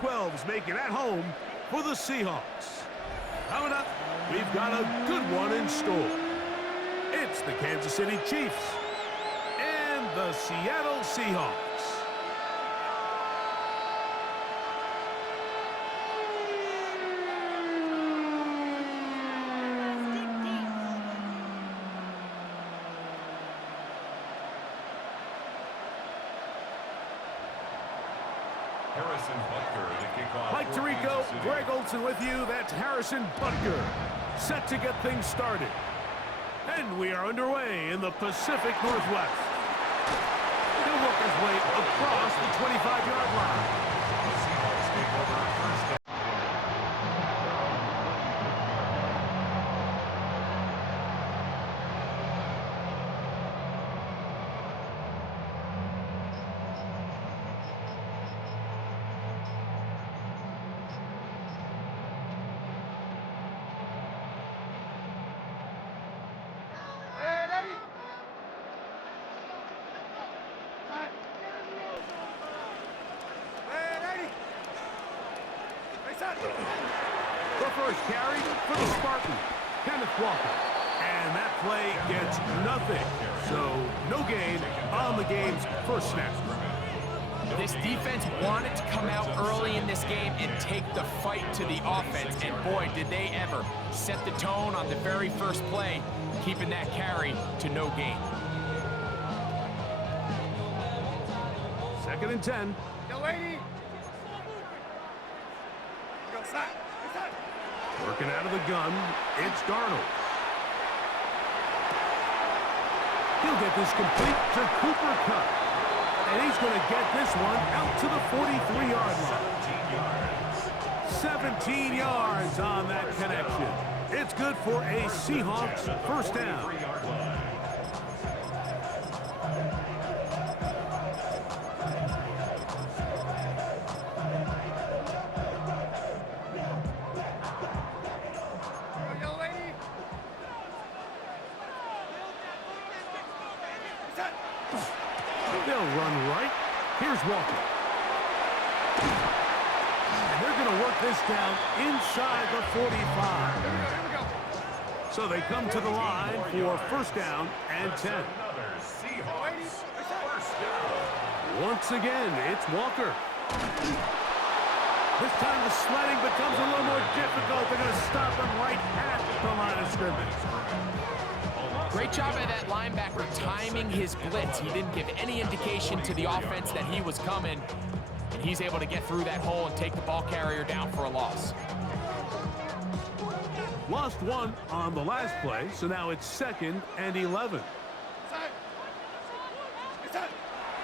12s make it at home for the Seahawks. Coming up, we've got a good one in store. It's the Kansas City Chiefs and the Seattle Seahawks. Mike Tirico, Greg Olsen with you. That's Harrison Butker, set to get things started. And we are underway in the Pacific Northwest. He'll work his way across the 25-yard line. The Seahawks take over first down. The first carry for the Spartan, Kenneth Walker. And that play gets nothing. So no gain on the game's first snap. This defense wanted to come out early in this game and take the fight to the offense. And boy, did they ever set the tone on the very first play, keeping that carry to no gain. 2nd and 10. Yo, lady. Go side. Working out of the gun, it's Darnold. He'll get this complete to Cooper Kupp. And he's going to get this one out to the 43-yard line. 17 yards on that connection. It's good for a Seahawks first down. They'll run right. Here's Walker. And they're going to work this down inside the 45. So they come to the line for first down and 10. Once again, it's Walker. This time the sledding becomes a little more difficult. They're going to stop him right at the line of scrimmage. Great job by that linebacker timing his blitz. He didn't give any indication to the offense that he was coming, and he's able to get through that hole and take the ball carrier down for a loss. Lost one on the last play, so now it's 2nd and 11.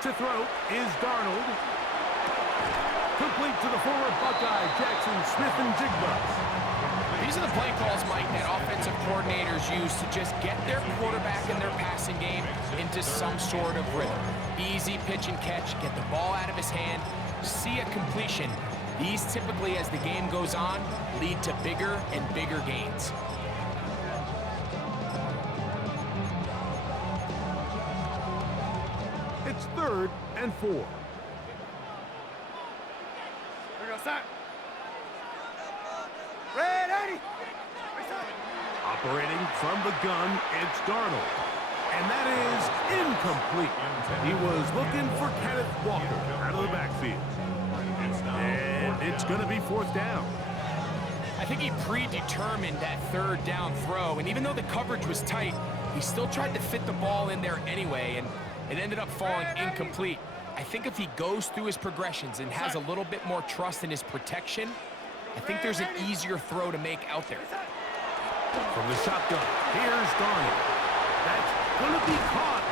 To throw is Darnold. Complete to the former Buckeye, Jackson Smith-Njigba. These are the play calls, Mike, that offensive coordinators use to just get their quarterback and their passing game into some sort of rhythm. Easy pitch and catch, get the ball out of his hand, see a completion. These typically, as the game goes on, lead to bigger and bigger gains. It's 3rd and 4. Here we go, side. Ready. Operating from the gun, it's Darnold. And that is incomplete. He was looking for Kenneth Walker out of the backfield. And it's going to be 4th down. I think he predetermined that 3rd down throw, and even though the coverage was tight, he still tried to fit the ball in there anyway, and it ended up falling incomplete. I think if he goes through his progressions and has a little bit more trust in his protection, I think there's an easier throw to make out there. From the shotgun, here's Darnold. That's going to be caught.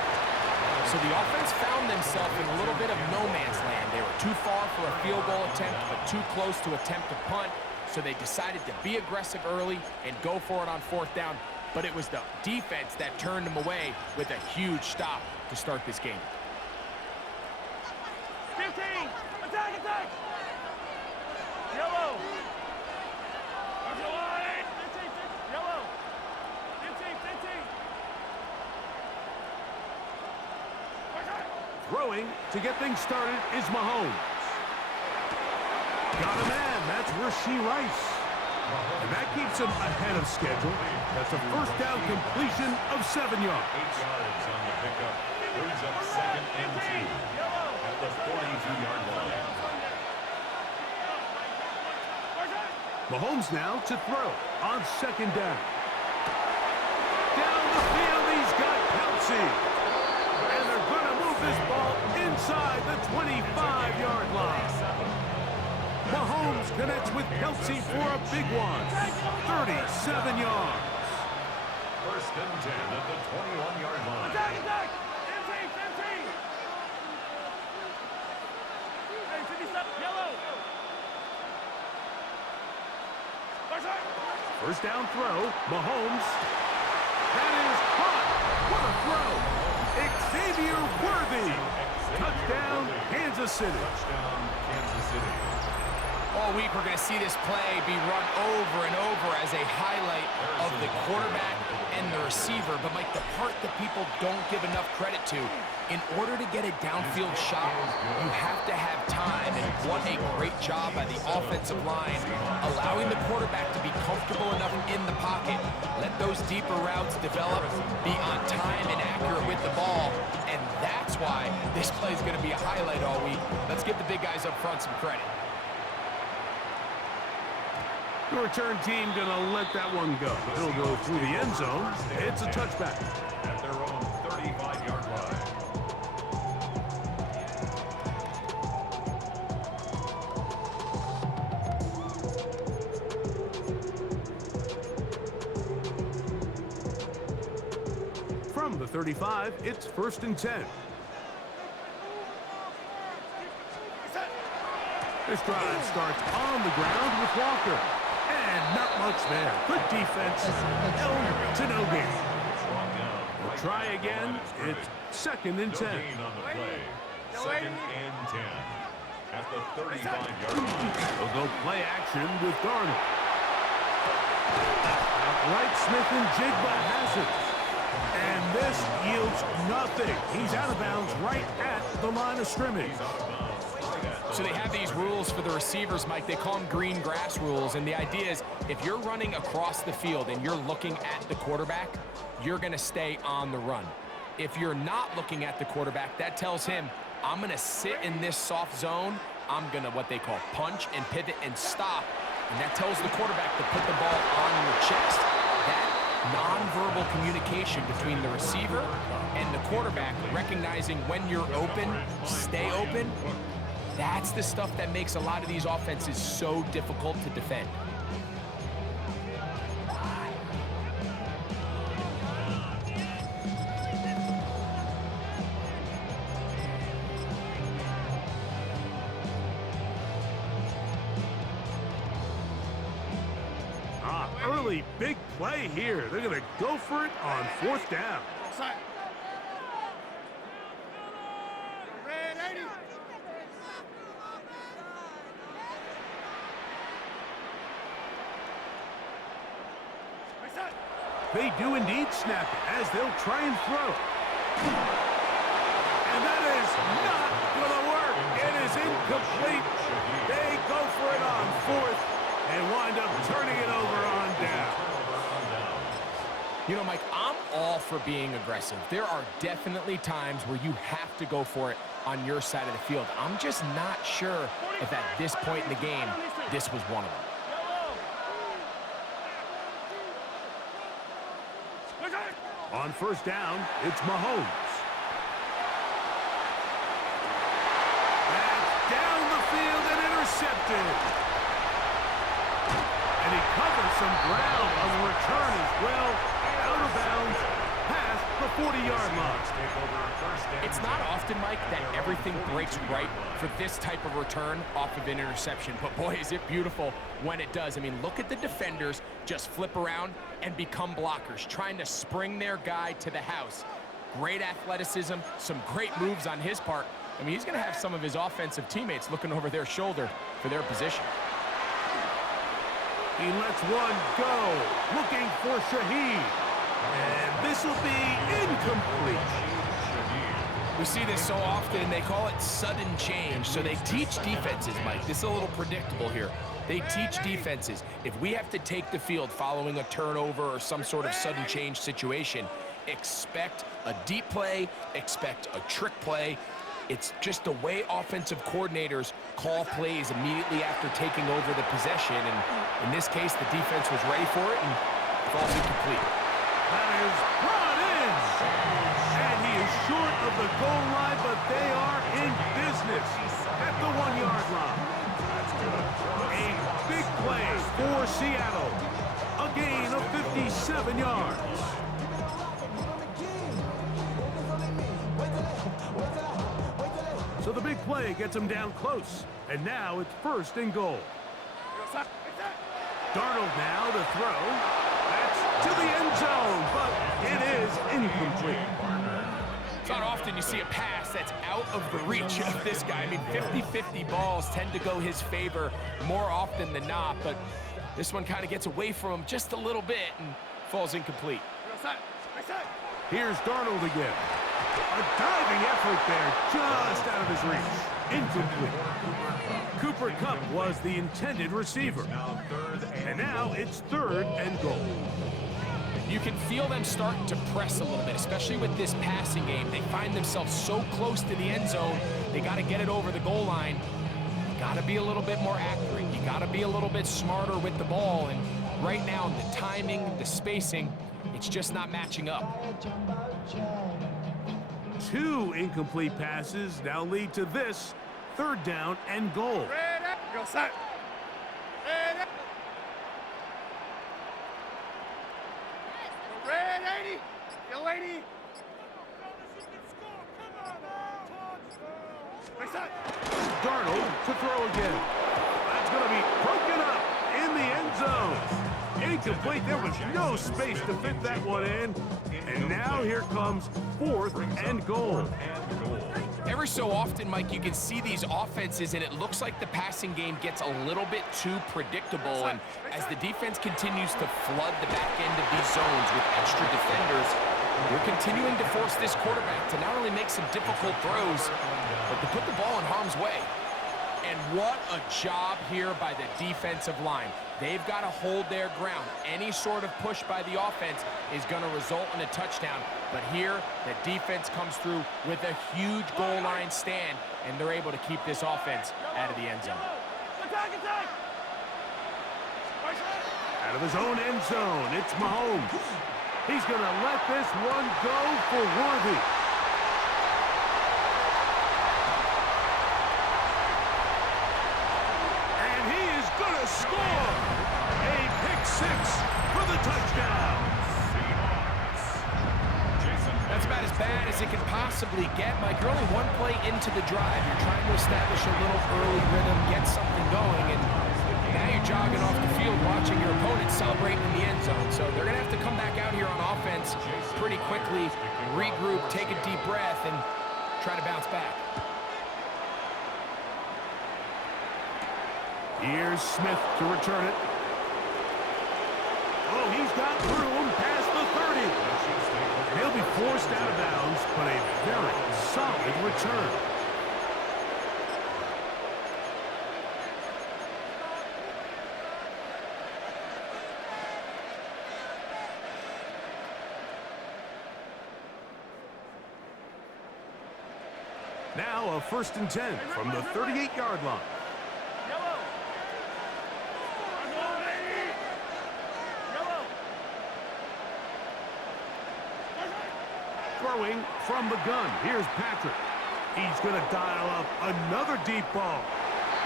So the offense found themselves in a little bit of no man's land. They were too far for a field goal attempt, but too close to attempt a punt. So they decided to be aggressive early and go for it on 4th down. But it was the defense that turned them away with a huge stop to start this game. 15. Attack. Yellow. Yellow. 15. Throwing to get things started is Mahomes. Got a man. That's Rasheed Rice. And that keeps him ahead of schedule. That's a first down completion of 7 yards. 8 yards on the pickup. Brings up 2nd and 2 at the 42-yard line. Mahomes now to throw on 2nd down. Down the field, he's got Kelsey. And they're going to move this ball inside the 25-yard line. Mahomes connects with Kelsey for a big one. 37 yards. 1st and 10 at the 21-yard line. Attack, attack! Empty, empty! Hey, 50 step, yellow! First down throw, Mahomes. That is caught. What a throw. Xavier Worthy. Touchdown, Kansas City. Touchdown, Kansas City. All week, we're going to see this play be run over and over as a highlight of the quarterback and the receiver. But, Mike, the part that people don't give enough credit to, in order to get a downfield shot, you have to have time. And what a great job by the offensive line, allowing the quarterback to be comfortable enough in the pocket, let those deeper routes develop, be on time and accurate with the ball. And that's why this play is going to be a highlight all week. Let's give the big guys up front some credit. The return team going to let that one go. He'll go through the end zone. It's a touchback. At their own 35-yard line. From the 35, it's 1st and 10. This drive starts on the ground with Walker. And not much there. Good defense. L to no gain. We'll try again. It's 2nd and 10. No gain on the play. 2nd and 10 at the 35-yard line. They'll go play action with Darnold. Outright Smith and Jigba has it. And this yields nothing. He's out of bounds right at the line of scrimmage. So they have these rules for the receivers, Mike. They call them green grass rules. And the idea is if you're running across the field and you're looking at the quarterback, you're going to stay on the run. If you're not looking at the quarterback, that tells him, I'm going to sit in this soft zone. I'm going to what they call punch and pivot and stop. And that tells the quarterback to put the ball on your chest. That nonverbal communication between the receiver and the quarterback, recognizing when you're open, stay open, that's the stuff that makes a lot of these offenses so difficult to defend. Early big play here. They're going to go for it on 4th down. Red 80. They do indeed snap it as they'll try and throw. And that is not going to work. It is incomplete. They go for it on 4th and wind up turning it over on down. You know, Mike, I'm all for being aggressive. There are definitely times where you have to go for it on your side of the field. I'm just not sure if at this point in the game, this was one of them. On 1st down, it's Mahomes. That's down the field and intercepted. And he covers some ground on the return as well. Out of bounds, past the 40-yard line. It's not often, Mike, that everything breaks right for this type of return off of an interception. But, boy, is it beautiful when it does. I mean, look at the defenders just flip around and become blockers, trying to spring their guy to the house. Great athleticism, some great moves on his part. I mean, he's going to have some of his offensive teammates looking over their shoulder for their position. He lets one go, looking for Shaheed. And this will be incomplete. We see this so often, they call it sudden change. So they teach defenses, Mike. This is a little predictable here. They teach defenses, if we have to take the field following a turnover or some sort of sudden change situation, expect a deep play, expect a trick play. It's just the way offensive coordinators call plays immediately after taking over the possession. And in this case, the defense was ready for it and falls incomplete. That is brought in. And he is short of the goal line, but they are in business at the 1-yard line. A big play for Seattle. A gain of 57 yards. So the big play gets him down close. And now it's 1st and goal. Darnold now to throw. That's to the end zone, but it is incomplete. It's not often you see a pass that's out of the reach of this guy. I mean, 50-50 balls tend to go his favor more often than not, but this one kind of gets away from him just a little bit and falls incomplete. Here's Darnold again. A diving effort there, just out of his reach. Incomplete. Cooper Kupp was the intended receiver. And now it's 3rd and goal. You can feel them starting to press a little bit, especially with this passing game. They find themselves so close to the end zone, they got to get it over the goal line. You got to be a little bit more accurate. You got to be a little bit smarter with the ball. And right now, the timing, the spacing, it's just not matching up. 2 incomplete passes now lead to this 3rd down and goal. Go set. Red 80. You lady. Darnold to throw again. That's going to be broken up in the end zone. Incomplete. There was no space to fit that one in. And now here comes 4th and goal. Every so often, Mike, you can see these offenses, and it looks like the passing game gets a little bit too predictable. And as the defense continues to flood the back end of these zones with extra defenders, we're continuing to force this quarterback to not only make some difficult throws, but to put the ball in harm's way. And what a job here by the defensive line. They've got to hold their ground. Any sort of push by the offense is going to result in a touchdown. But here, the defense comes through with a huge goal line stand, and they're able to keep this offense out of the end zone. Attack! Out of his own end zone, it's Mahomes. He's going to let this one go for Worthy. And he is going to score. A pick 6 for the touchdown. That's about as bad as it can possibly get. Mike, you're only one play into the drive. You're trying to establish a little early rhythm, get something going, and now you're jogging off the field watching your opponent celebrating in the end zone. So they're going to have to come back out here on offense pretty quickly, regroup, take a deep breath, and try to bounce back. Here's Smith to return it. Oh, he's got room past the 30. And he'll be forced out of bounds, but a very solid return. Now a 1st and 10 from the 38-yard line. Yellow. Throwing from the gun. Here's Patrick. He's going to dial up another deep ball.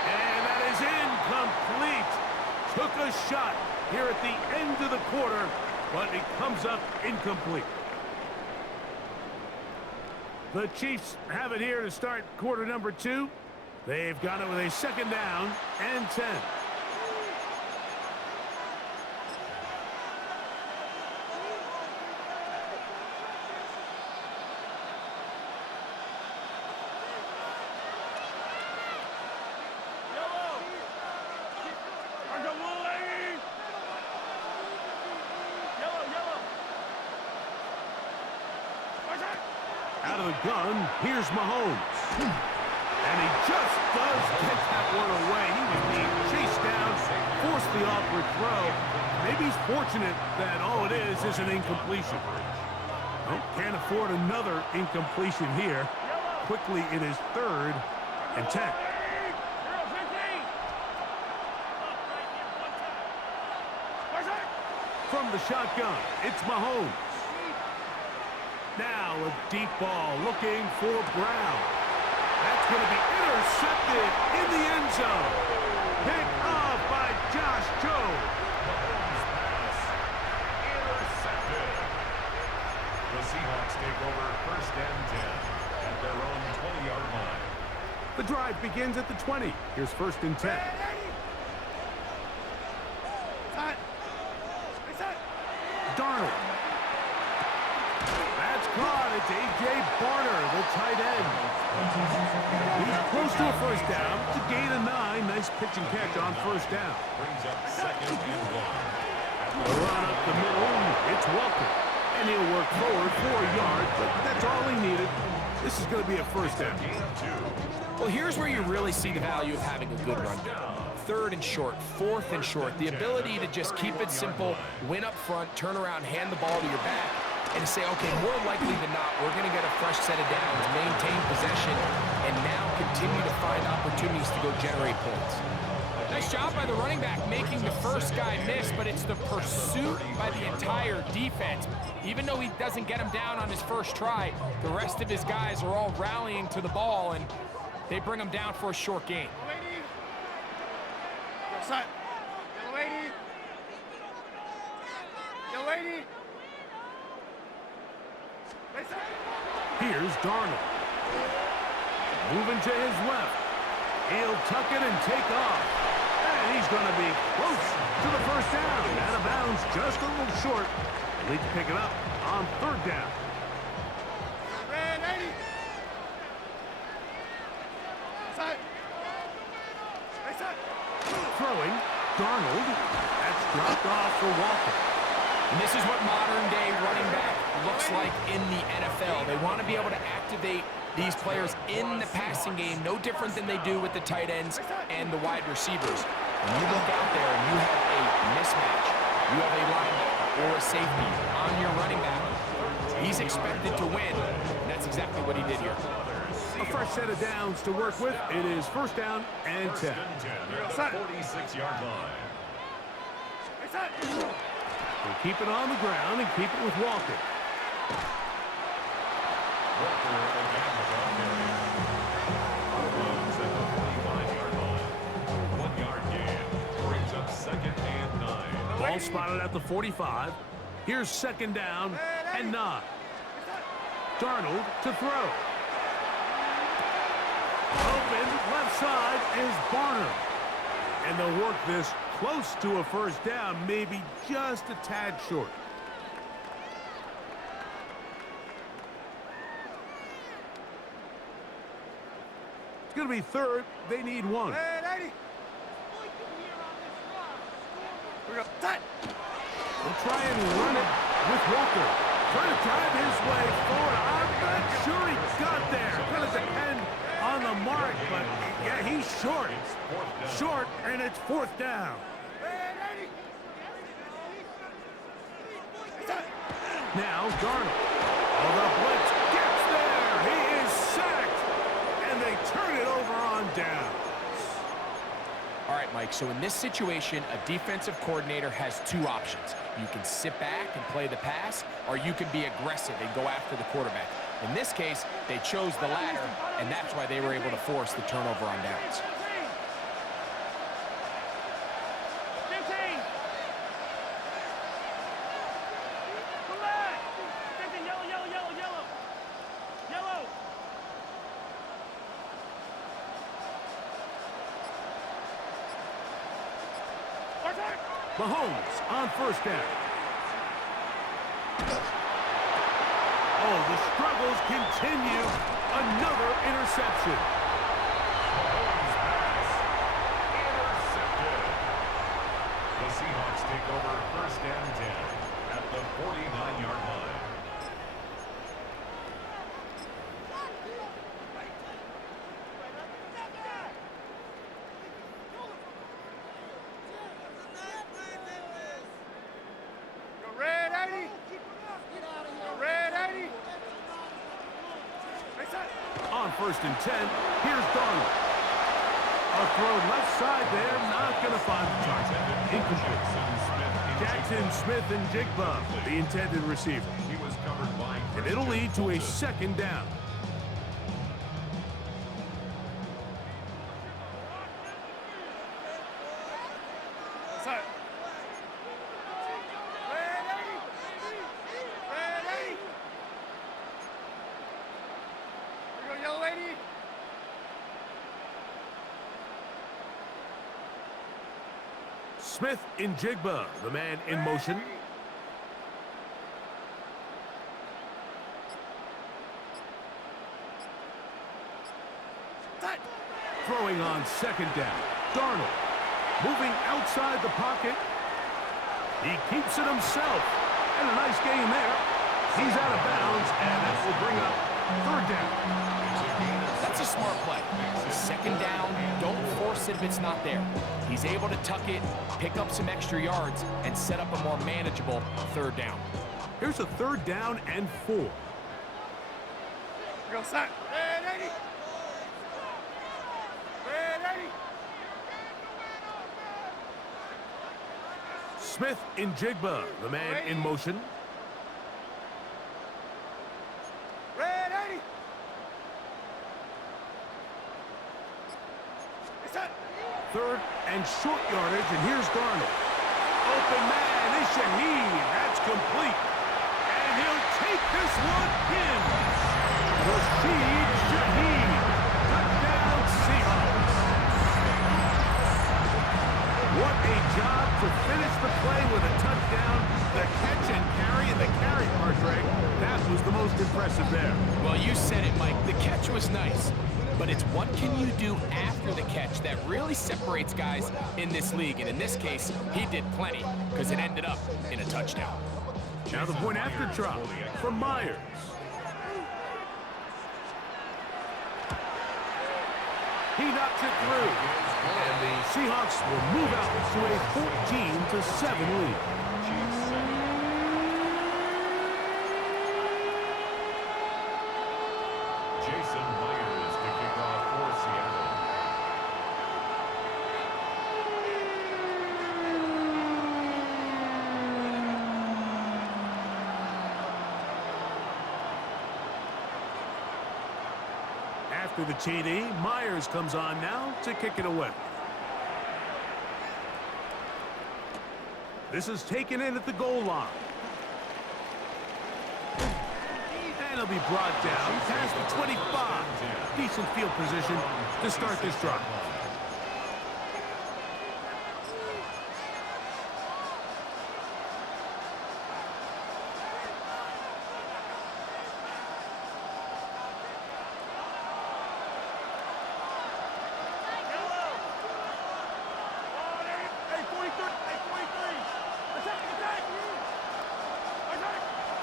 And that is incomplete. Took a shot here at the end of the quarter, but it comes up incomplete. The Chiefs have it here to start quarter number 2. They've got it with a 2nd down and 10. Out of the gun, here's Mahomes. And he just does get that one away. He was being chased down, forced the awkward throw. Maybe he's fortunate that all it is an incompletion. Well, can't afford another incompletion here. Quickly, it is 3rd and 10. From the shotgun, it's Mahomes. Now a deep ball looking for Brown. That's going to be intercepted in the end zone. Picked off by Josh Jobe. Intercepted. The Seahawks take over 1st and 10 at their own 20-yard line. The drive begins at the 20. Here's 1st and 10. Darnold. That's caught. It's A.J. Barner, the tight end. He's close to a 1st down. It's a gain of 9. Nice pitch and catch on 1st down. Brings up 2nd and 1. The run up the middle. It's Walker. And he'll work forward for a yard, but that's all he needed. This is going to be a 1st down. Well, here's where you really see the value of having a good run game. 3rd and short, 4th and short. The ability to just keep it simple, win up front, turn around, hand the ball to your back, and to say, okay, more likely than not, we're going to get a fresh set of downs, maintain possession, and now continue to find opportunities to go generate points. Nice job by the running back making the first guy miss, but it's the pursuit by the entire defense. Even though he doesn't get him down on his first try, the rest of his guys are all rallying to the ball, and they bring him down for a short gain. Here's Darnold. Moving to his left. He'll tuck it and take off. And he's going to be close to the 1st down. Out of bounds, just a little short. They need to pick it up on 3rd down. Throwing, Darnold. That's dropped off for Walker. And this is what modern-day running back looks like in the NFL. They want to be able to activate these players in the passing game, no different than they do with the tight ends and the wide receivers. When you look out there and you have a mismatch, you have a linebacker or a safety on your running back, he's expected to win, and that's exactly what he did here. A fresh set of downs to work with. It is 1st down and 10. 46-yard line. They keep it on the ground and keep it with Walker. Walker again without carry. Runs at the 45-yard line. 1-yard gain. Brings up 2nd and 9. Ball spotted at the 45. Here's 2nd down and 9. Darnold to throw. Open left side is Barner. And they'll work this close to a 1st down, maybe just a tad short. It's going to be 3rd. They need 1. We'll try and run it with Walker. Trying to drive his way forward. I'm not sure he got there. Going to depend on the mark, but yeah, he's short. Short, and it's 4th down. Now Darnold. Oh, the blitz gets there. He is sacked, and they turn it over on down. All right, Mike, so in this situation, a defensive coordinator has 2 options. You can sit back and play the pass, or you can be aggressive and go after the quarterback. In this case, they chose the latter, and that's why they were able to force the turnover on downs. Mahomes on 1st down. Oh, the struggles continue. Another interception. Intercepted. The Seahawks take over 1st and 10 at the 49-yard line. first and 10. Here's Darnold. A throw left side there, not going to find the target. Incomplete. Jackson Smith-Njigba, the intended receiver. He was covered by And it'll lead to a second down. Set. Ready. Ready. Here we go, yellow lady. Smith-Njigba, the man in motion. Set. Throwing on second down. Darnold moving outside the pocket. He keeps it himself. And a nice game there. He's out of bounds, and that will bring up third down. That's a smart play. Second down, don't force it if it's not there. He's able to tuck it, pick up some extra yards, and set up a more manageable third down. Here's a third down and 4. Here we go, set. Ready. Ready. Smith-Njigba, the man in motion. Ready. Set. Third and short yardage, and here's Darnold. Open man is Shaheed. That's complete. And he'll take this one in. Rashid Shaheed. Touchdown, Seahawks. What a job to finish the play with a touchdown. The catch and carry, and the carry part, Greg, that was the most impressive there. Well, you said it, Mike. The catch was nice. But it's what can you do after the catch that really separates guys in this league. And in this case, he did plenty because it ended up in a touchdown. Now the point after drop from Myers. He knocks it through. And the Seahawks will move out to a 14-7 lead. Jason Myers to kick off for Seattle. After the TD, Myers comes on now to kick it away. This is taken in at the goal line. And he'll be brought down past the 25. Decent field position to start this drive.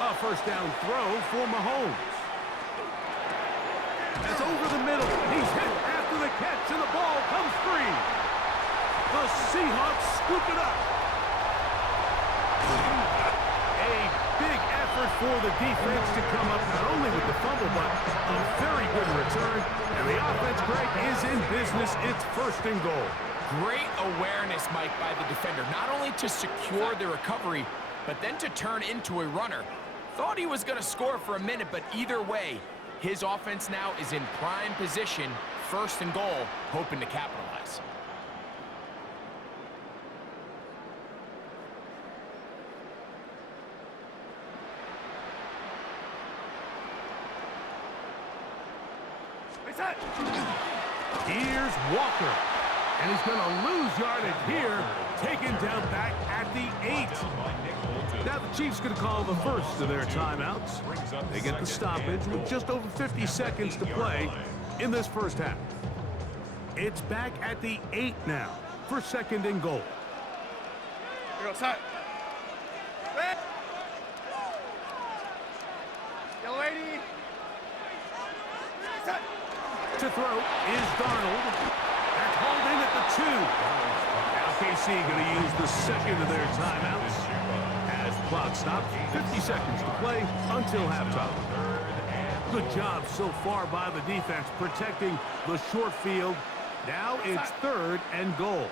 A first down throw for Mahomes. That's over the middle. He's hit after the catch, and the ball comes free. The Seahawks scoop it up. A big effort for the defense to come up not only with the fumble, but a very good return. And the offense, Greg, is in business. It's first and goal. Great awareness, Mike, by the defender. Not only to secure the recovery, but then to turn into a runner. Thought he was going to score for a minute, but either way, his offense now is in prime position, first and goal, hoping to capitalize. Here's Walker. And he's going to lose yardage here, taken down back at the 8. Now the Chiefs going to call the first of their timeouts. They get the stoppage with just over 50 seconds to play in this first half. It's back at the 8 now for second and goal. Here goes, set. Red. Yellow lady. Set. To throw is Darnold. That's hauled in at the 2. Now KC going to use the second of their timeouts. As clock stops, 50 seconds to play until halftime. Good job so far by the defense protecting the short field. Now it's 3rd and goal.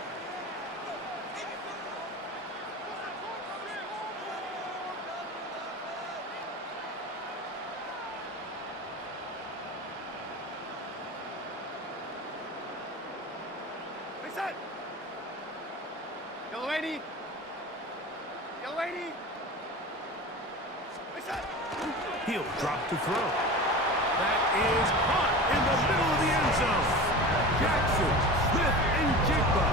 Reset. Yellow 80. Yellow 80. Reset. He'll drop to throw. That is caught in the middle of the end zone. Jackson, Smith, and Jigba.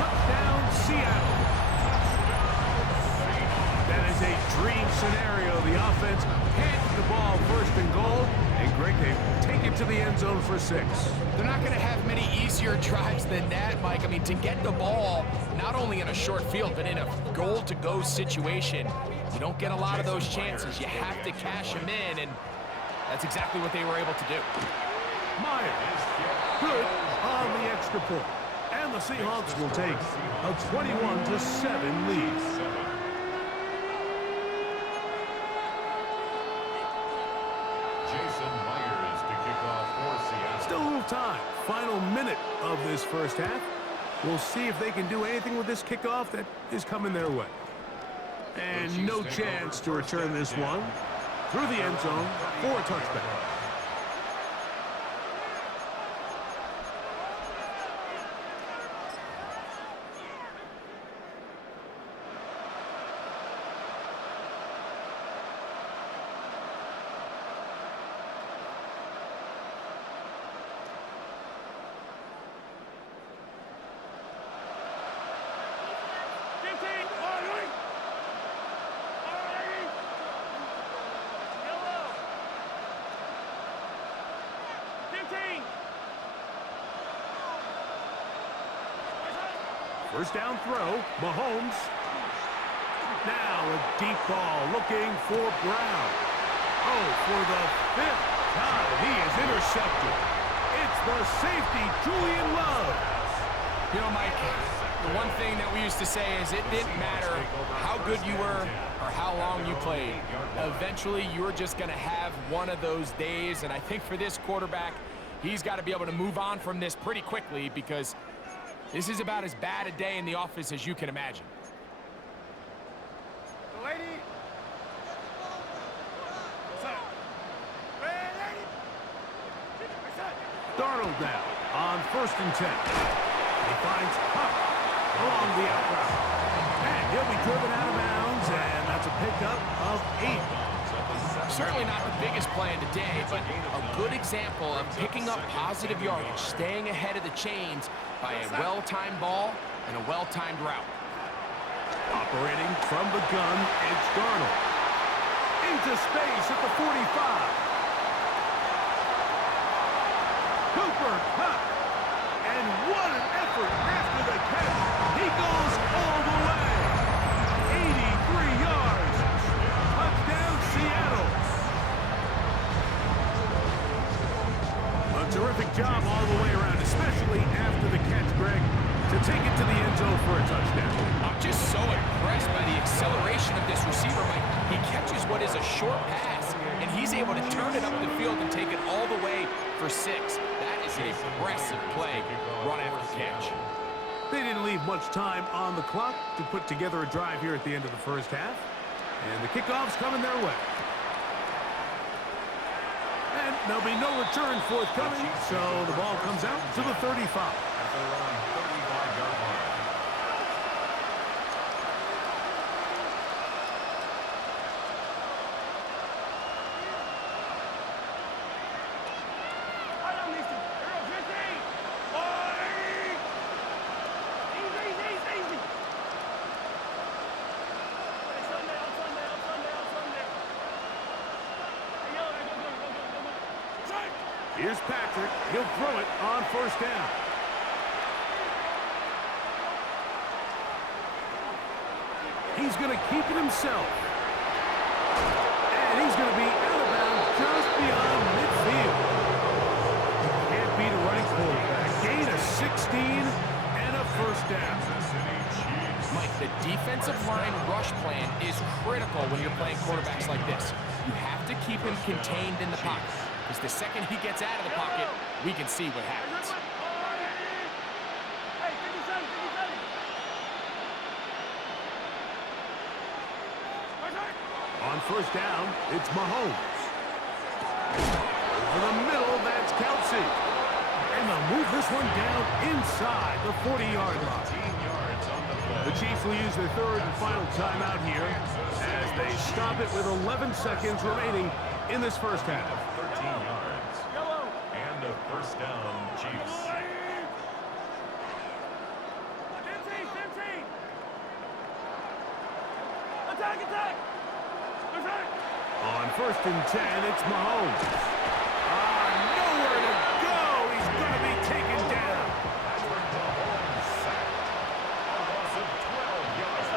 Touchdown, Seattle. That is a dream scenario. The offense can't get the ball 1st and goal. And Greg, they take it to the end zone for 6. They're not going to have many easier drives than that, Mike. I mean, to get the ball, not only in a short field, but in a goal-to-go situation, you don't get a lot of those chances. You have to cash them in, and that's exactly what they were able to do. Myers, good on the extra point. And the Seahawks will take a 21-7 lead. Still a little time. Final minute of this first half. We'll see if they can do anything with this kickoff that is coming their way. And no chance to return this one through the end zone for a touchback. First down throw, Mahomes. Now a deep ball looking for Brown. Oh, for the 5th time, he is intercepted. It's the safety, Julian Love. You know, Mike, the one thing that we used to say is it didn't matter how good you were or how long you played. Eventually, you were just going to have one of those days, and I think for this quarterback, he's got to be able to move on from this pretty quickly because this is about as bad a day in the office as you can imagine. The lady. Darnold now on 1st and 10. He finds Huck along the out route. And he'll be driven out of bounds, and that's a pickup of 8. Certainly not the biggest play of the day, but a good example of picking up positive yardage, staying ahead of the chains by a well-timed ball and a well-timed route. Operating from the gun, it's Darnold. Into space at the 45. Cooper Kupp. And what an effort after the catch. He goes all the way. 83 yards. Touchdown, Seattle. A terrific job all the way around, especially after the catch, Greg, to take it to the end zone for a touchdown. I'm just so impressed by the acceleration of this receiver, Mike. He catches what is a short pass, and he's able to turn it up the field and take it all the way for 6. That is an impressive play run after the catch. They didn't leave much time on the clock to put together a drive here at the end of the first half. And the kickoff's coming their way. And there'll be no return forthcoming, so the ball comes out to the 35. Here's Patrick. He'll throw it on 1st down. He's going to keep it himself. And he's going to be out of bounds just beyond midfield. Can't beat a running quarterback. Gain of 16 and a 1st down. Mike, the defensive line rush plan is critical when you're playing quarterbacks like this. You have to keep him contained in the pocket. because the second he gets out of the pocket, we can see what happens. On first down, it's Mahomes. Over the middle, that's Kelsey. And they'll move this one down inside the 40-yard line. The Chiefs will use their third and final timeout here as they stop it with 11 seconds remaining in this first half. 13 yards. And a first down, Chiefs. On first and 10, it's Mahomes. Nowhere to go. He's going to be taken down. Patrick Mahomes sacked. A loss of 12 yards.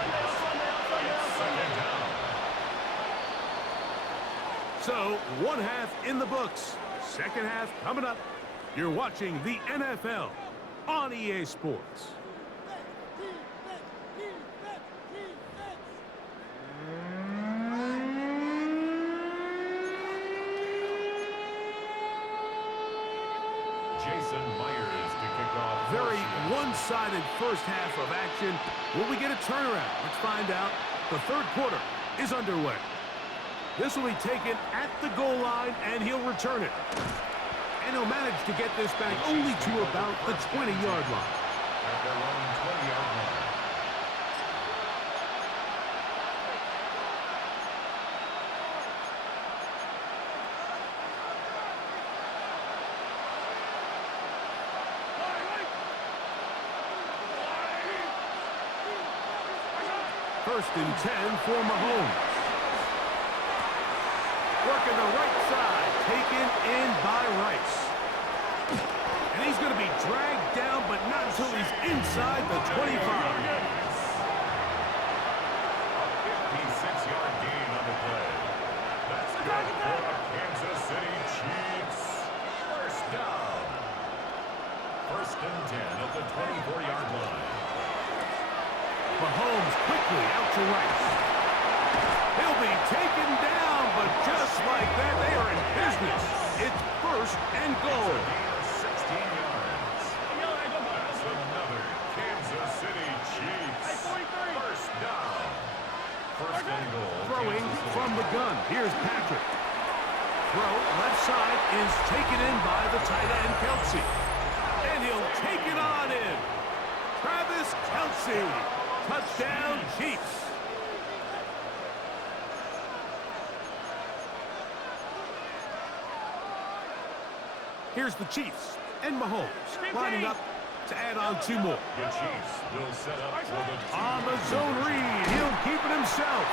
It's second down. So, one half in the books. Second half coming up. You're watching the NFL on EA Sports. Very one-sided first half of action. Will we get a turnaround? Let's find out. The third quarter is underway. This will be taken at the goal line, and he'll return it. And he'll manage to get this back only to about the 20-yard line. At their own 20-yard line. First and 10 for Mahomes. Working the right side, taken in by Rice. And he's going to be dragged down, but not until he's inside the 25. A 56-yard gain on the play. That's good for the Kansas City Chiefs. First down. First and 10 at the 24-yard line. Mahomes quickly out to Rice. He'll be taken down, but just like that, they are in business. It's first and goal. 16 yards. That's another Kansas City Chiefs. First down. First and goal. Throwing from the gun. Here's Patrick. Throw left side is taken in by the tight end, Kelsey. And he'll take it on in. Travis Kelsey. Touchdown, Chiefs. Here's the Chiefs and Mahomes lining up to add on two more. The Chiefs will set up for the on the zone read. He'll keep it himself.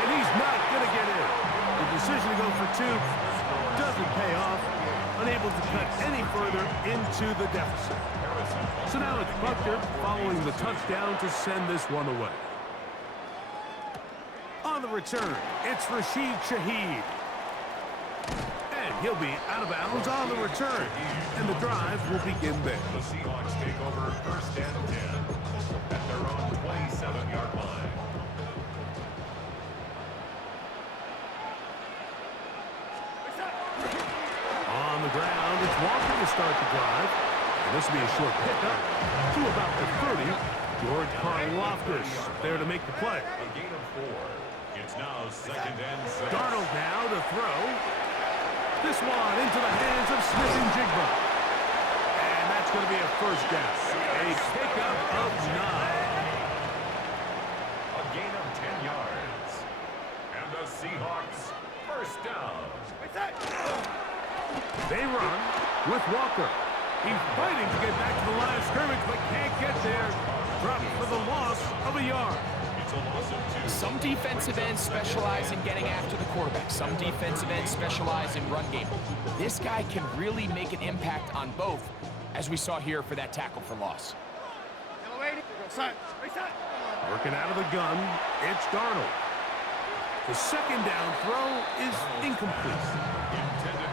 And he's not going to get in. The decision to go for two doesn't pay off. Unable to cut any further into the deficit. So now it's Butker following the touchdown to send this one away. On the return, it's Rashid Shaheed. And he'll be out of bounds on the return. And the drive will begin there. The Seahawks take over first and 10 at their own 27-yard line. On the ground, it's Walker to start the drive. And this will be a short pickup to about the 30. George Karlaftis there to make the play. A gain of 4. It's now second and 6. Darnold now to throw. This one into the hands of Smith and Jigba. And that's going to be a first down. A pickup of 9. A gain of 10 yards. And the Seahawks first down. They run with Walker. He's fighting to get back to the line of scrimmage, but can't get there. Dropped for the loss of a yard. It's a loss of 2. Some defensive ends specialize in getting after the quarterback. Some defensive ends specialize in run game. This guy can really make an impact on both, as we saw here for that tackle for loss. Working out of the gun, it's Darnold. The second down throw is incomplete.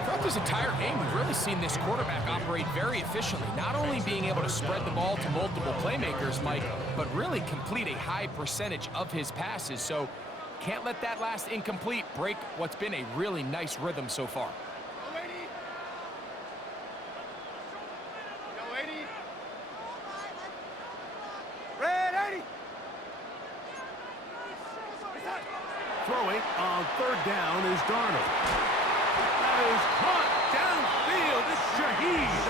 Throughout this entire game, we've really seen this quarterback operate very efficiently, not only being able to spread the ball to multiple playmakers, Mike, but really complete a high percentage of his passes. So can't let that last incomplete break what's been a really nice rhythm so far. Throwing on third down is Darnold. That is caught downfield. It's Shaheed.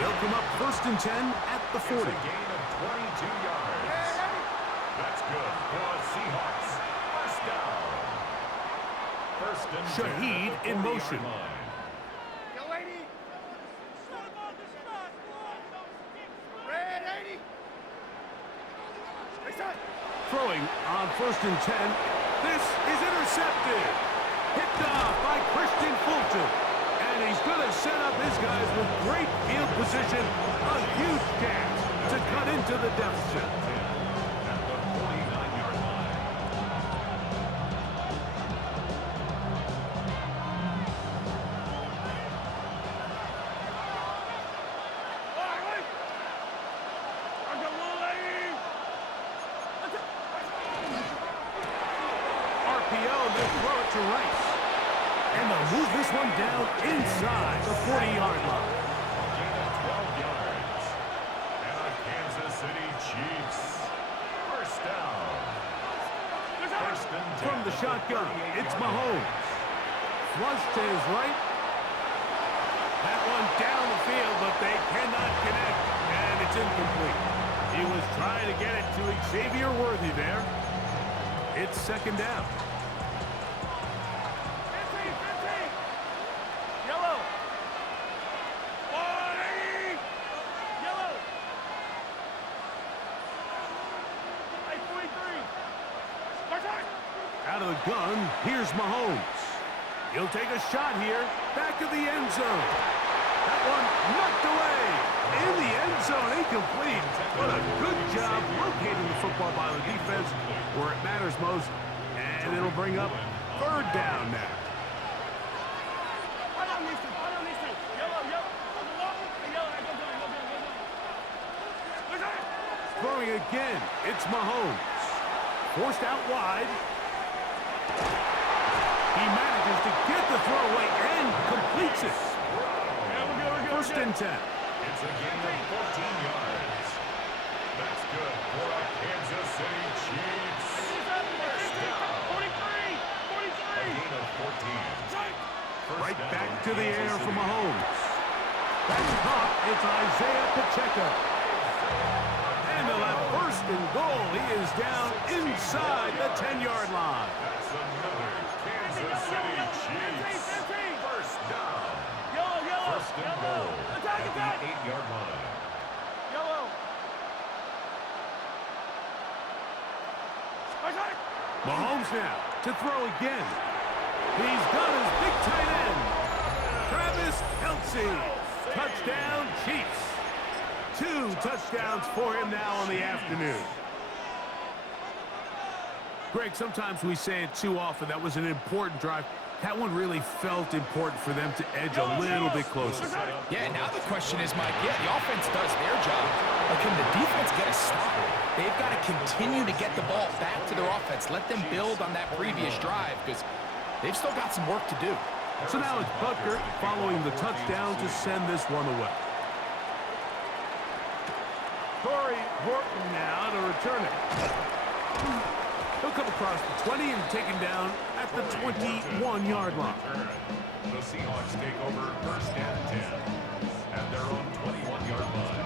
They'll come up 1st and 10 at the 40. It's a gain of 22 yards. That's good for the Seahawks. First down. First and 10 Shaheed at the in 40-yard motion. line. Yo, 80. Red 80. Throwing on 1st and 10. This is intercepted. Picked off by Christian Fulton. And he's going to set up his guys with great field position. A huge chance to cut into the deficit. At the 49-yard line. RPO, they throw it to Rice. And they'll move this one down inside the 40-yard line. Gain of 12 yards. And the Kansas City Chiefs. First down. First and 10. From the shotgun, it's Mahomes. Flush to his right. That one down the field, but they cannot connect. And it's incomplete. He was trying to get it to Xavier Worthy there. It's 2nd down. Yellow. 40. Yellow. 43. Out of the gun, here's Mahomes. He'll take a shot here. Back of the end zone. That one knocked away. In the end zone, incomplete. But a good job locating the football by the defense where it matters most. And it'll bring up 3rd down now. Throwing again, it's Mahomes. Forced out wide. He manages to get the throw away and completes it. 1st and 10. It's a gain of 14 yards. That's good for the Kansas City Chiefs. First down. 43. A gain of 14. Right back to the air for Mahomes. That's caught. It's Isaiah Pacheco. And they'll have 1st and goal. He is down inside the 10-yard line. That's another Kansas City Chiefs. First down. First and goal at the 8-yard line. Mahomes now to throw again. He's got his big tight end. Travis Kelce. Touchdown, Chiefs. 2 touchdowns for him now on the afternoon. Greg, sometimes we say it too often. That was an important drive. That one really felt important for them to edge a little bit closer. Yeah, now the question is, Mike, yeah, the offense does their job, but can the defense get a stop? They've got to continue to get the ball back to their offense. Let them build on that previous drive because they've still got some work to do. So now it's Butker following the touchdown to send this one away. Corey Horton now to return it. He'll come across the 20 and taken down at the 21-yard line. The Seahawks take over 1st and 10 at their own 21-yard line.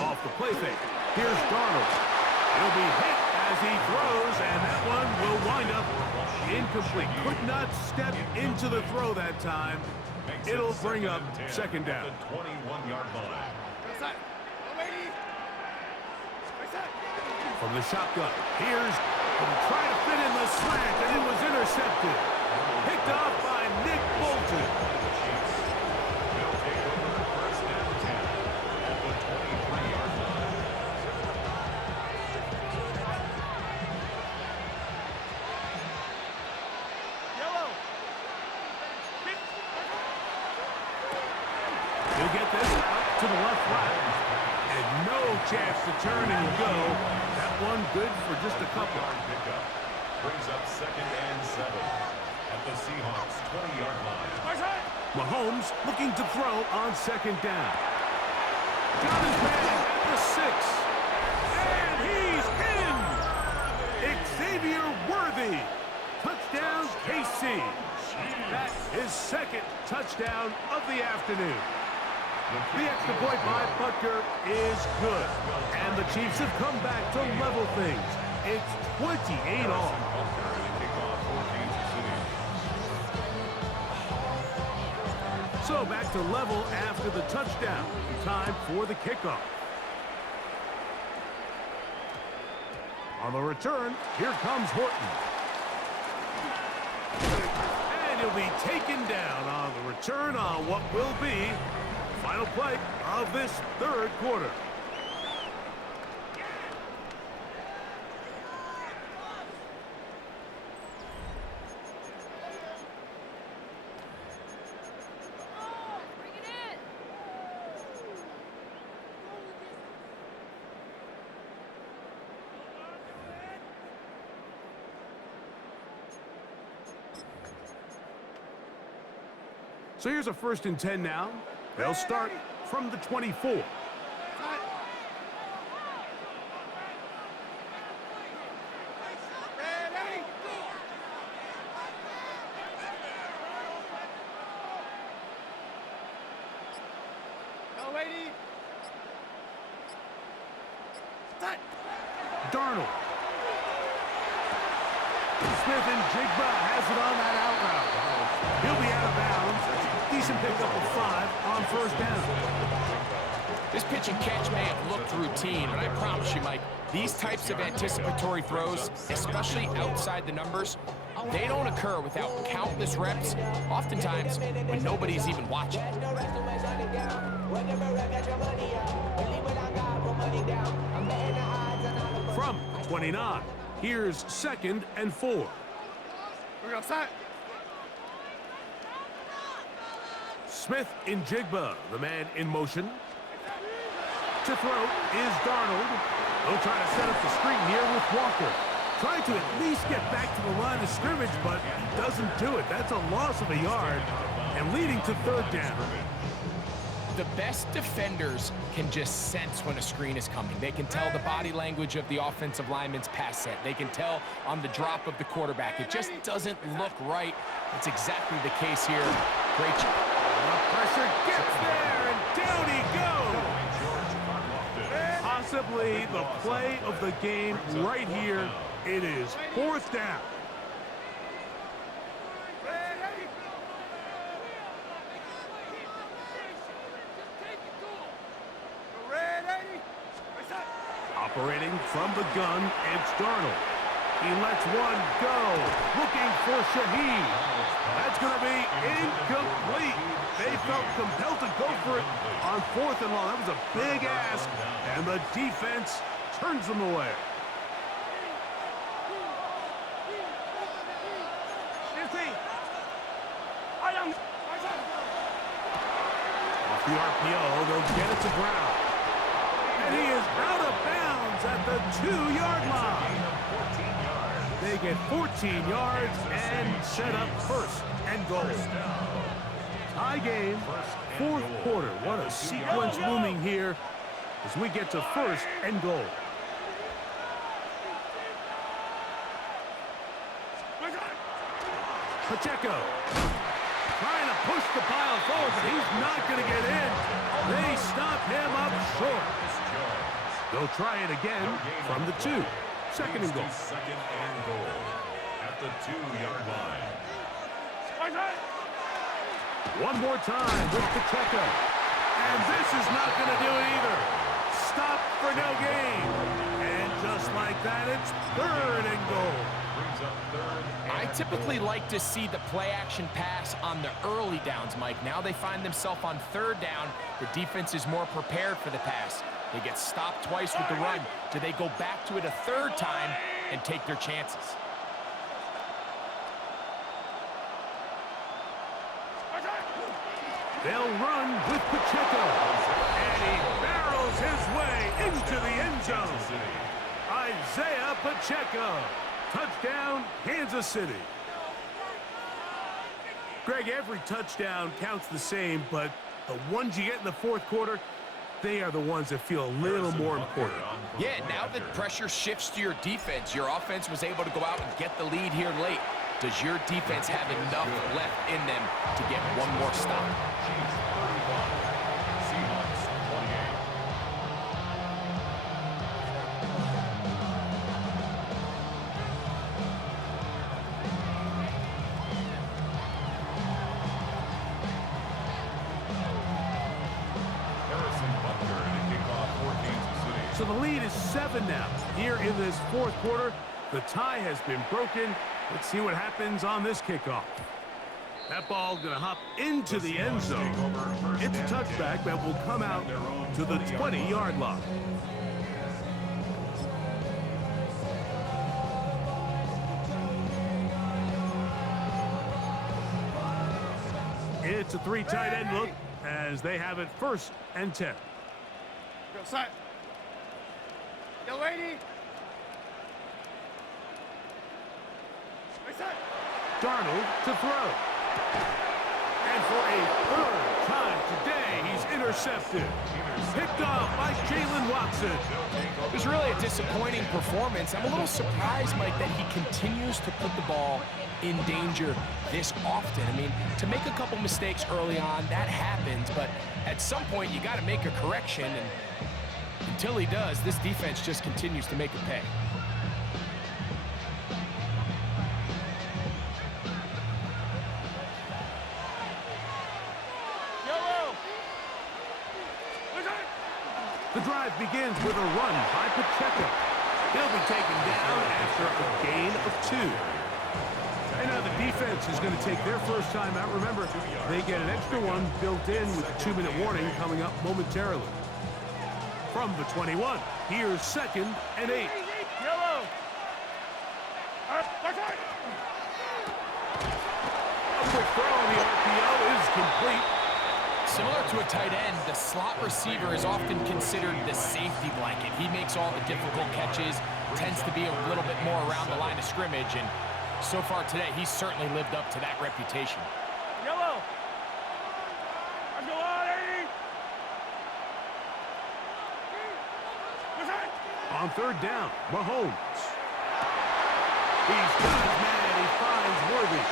Off the play fake. Here's Darnold. He'll be hit as he throws, and that one will wind up incomplete. Could not step into the throw that time. It'll bring up 2nd down. The 21-yard line. From the shotgun, here's trying to fit in the slant, and it was intercepted. Picked off by Nick Bolton. They'll take over 1st and 10 at the 23-yard line. He'll get this out to the left flat. And no chance to turn and go. That one good for just a couple. Pickup brings up 2nd and 7 at the Seahawks 20-yard line. Mahomes looking to throw on second down. Got his man at the 6. And he's in! Xavier Worthy. Touchdown, KC. That's his second touchdown of the afternoon. The extra point by Butker is good. And the Chiefs have come back to level things. It's 28 all. So back to level after the touchdown. Time for the kickoff. On the return, here comes Horton. And he'll be taken down on the return on what will be the final play of this third quarter. So here's a 1st and 10 now. They'll start from the 24. Ready. Go, lady. Set. Darnold. Smith and Jigba has it on that out route. He'll be out of bounds. Decent pickup of 5 on 1st down. This pitch and catch may have looked routine, but I promise you, Mike, these types of anticipatory throws, especially outside the numbers, they don't occur without countless reps, oftentimes when nobody's even watching. From 29, here's 2nd and 4. We're going to set. Smith in Jigba, the man in motion. To throw is Darnold. They'll try to set up the screen here with Walker. Trying to at least get back to the line of scrimmage, but he doesn't do it. That's a loss of a yard and leading to 3rd down. The best defenders can just sense when a screen is coming. They can tell the body language of the offensive lineman's pass set. They can tell on the drop of the quarterback. It just doesn't look right. That's exactly the case here. Great job. The pressure gets there, and down he goes. Possibly the play of the game right here. It is 4th down. Operating from the gun, it's Darnold. He lets one go. Looking for Shaheed. That's going to be incomplete. They felt compelled to go for it on 4th and long. That was a big ask, and the defense turns them away. Off the RPO, they'll get it to Brown. And he is out of bounds at the 2-yard line. They get 14 yards and set up 1st and goal. Tie game, 4th quarter. What a sequence looming here as we get to 1st and goal. Pacheco trying to push the pile forward, but he's not going to get in. They stop him up short. They'll try it again from the 2. 2nd and goal. 2nd and goal at the 2-yard line. One more time with Pacheco. And this is not going to do it either. Stop for no gain. And just like that, it's 3rd and goal. I typically like to see the play-action pass on the early downs, Mike. Now they find themselves on 3rd down. The defense is more prepared for the pass. They get stopped twice with the run. Do they go back to it a 3rd time and take their chances? They'll run with Pacheco. And he barrels his way into the end zone. Isaiah Pacheco. Touchdown, Kansas City. Greg, every touchdown counts the same, but the ones you get in the fourth quarter, they are the ones that feel a little more important. Yeah, now that pressure shifts to your defense, your offense was able to go out and get the lead here late. Does your defense have enough left in them to get one more stop? So the lead is 7 now. Here in this fourth quarter, the tie has been broken. Let's see what happens on this kickoff. That ball going to hop into the end zone. It's a touchback that will come out to the 20-yard line. It's a 3 tight end look as they have it 1st and 10. Go set. Yo, lady. Reset. Darnold to throw. And for a 3rd time today, he's intercepted. Picked off by Jalen Watson. It was really a disappointing performance. I'm a little surprised, Mike, that he continues to put the ball in danger this often. I mean, to make a couple mistakes early on, that happens, but at some point you got to make a correction, and until he does, this defense just continues to make it pay. The drive begins with a run by Pacheco. He'll be taken down after a gain of 2. And now the defense is going to take their first time out. Remember, they get an extra one built in with the 2-minute warning coming up momentarily. From the 21, here's 2nd and 8. Yellow. A quick throw on the RPO is complete. Similar to a tight end, the slot receiver is often considered the safety blanket. He makes all the difficult catches, tends to be a little bit more around the line of scrimmage, and so far today, he's certainly lived up to that reputation. Yellow. Let's go on, 80. On 3rd down, Mahomes. He's got his man, he finds Worthy.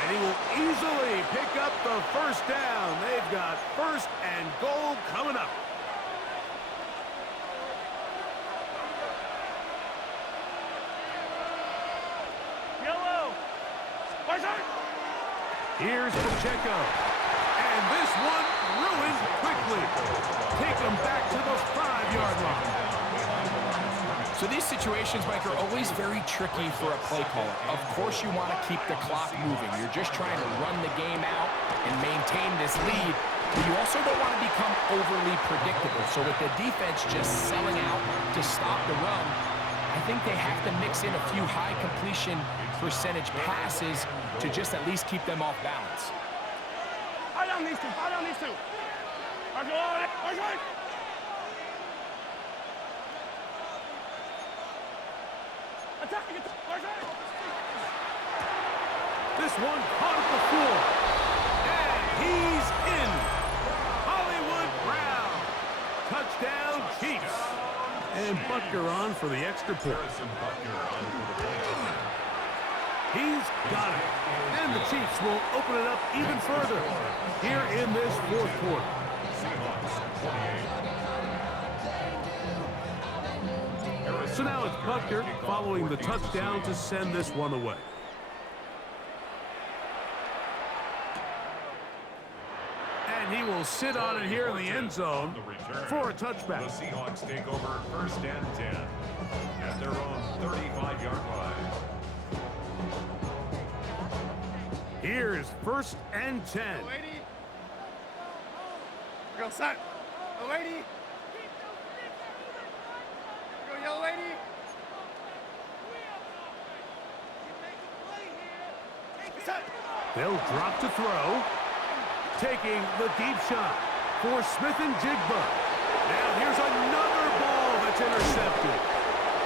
And he will easily pick up the 1st down. They've got 1st and goal coming up. Yellow. Here's Pacheco. And this one ruined quickly. Take him back to the 5-yard line. So these situations, Mike, are always very tricky for a play caller. Of course you want to keep the clock moving. You're just trying to run the game out and maintain this lead, but you also don't want to become overly predictable. So with the defense just selling out to stop the run, I think they have to mix in a few high completion percentage passes to just at least keep them off balance. Eye down these two. Eye down these two. Let's go on. This one caught at the floor. And he's in. Hollywood Brown. Touchdown, Chiefs. And Butker on for the extra point. He's got it. And the Chiefs will open it up even further here in this fourth quarter. So now it's Butker following the touchdown to send this one away. And he will sit on it here in the end zone for a touchback. The Seahawks take over 1st and 10 at their own 35-yard line. Here's 1st and 10. Lady. Go set. The lady. Go yellow lady. Set. They'll drop to throw. Taking the deep shot for Smith and Jigba. Now here's another ball that's intercepted.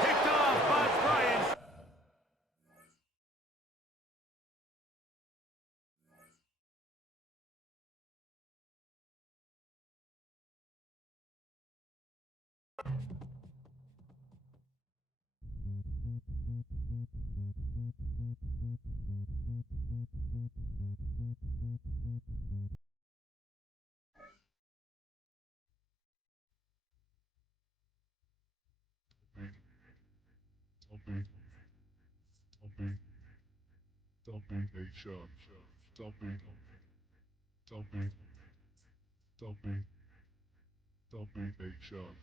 Picked off by Bryant. Zombie Nation. Zombie. Zombie. Zombie. Zombie Nation.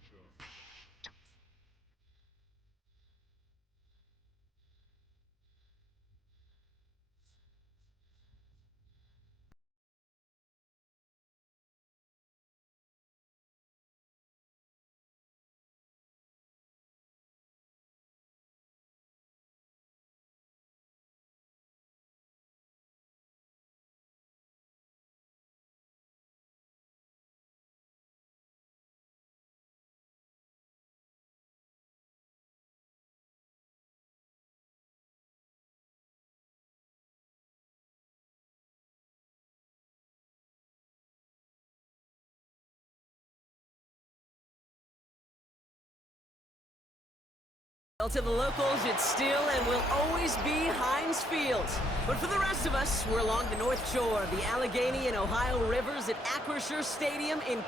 Well, to the locals, it's still and will always be Heinz Field. But for the rest of us, we're along the north shore of the Allegheny and Ohio rivers at Acrisure Stadium in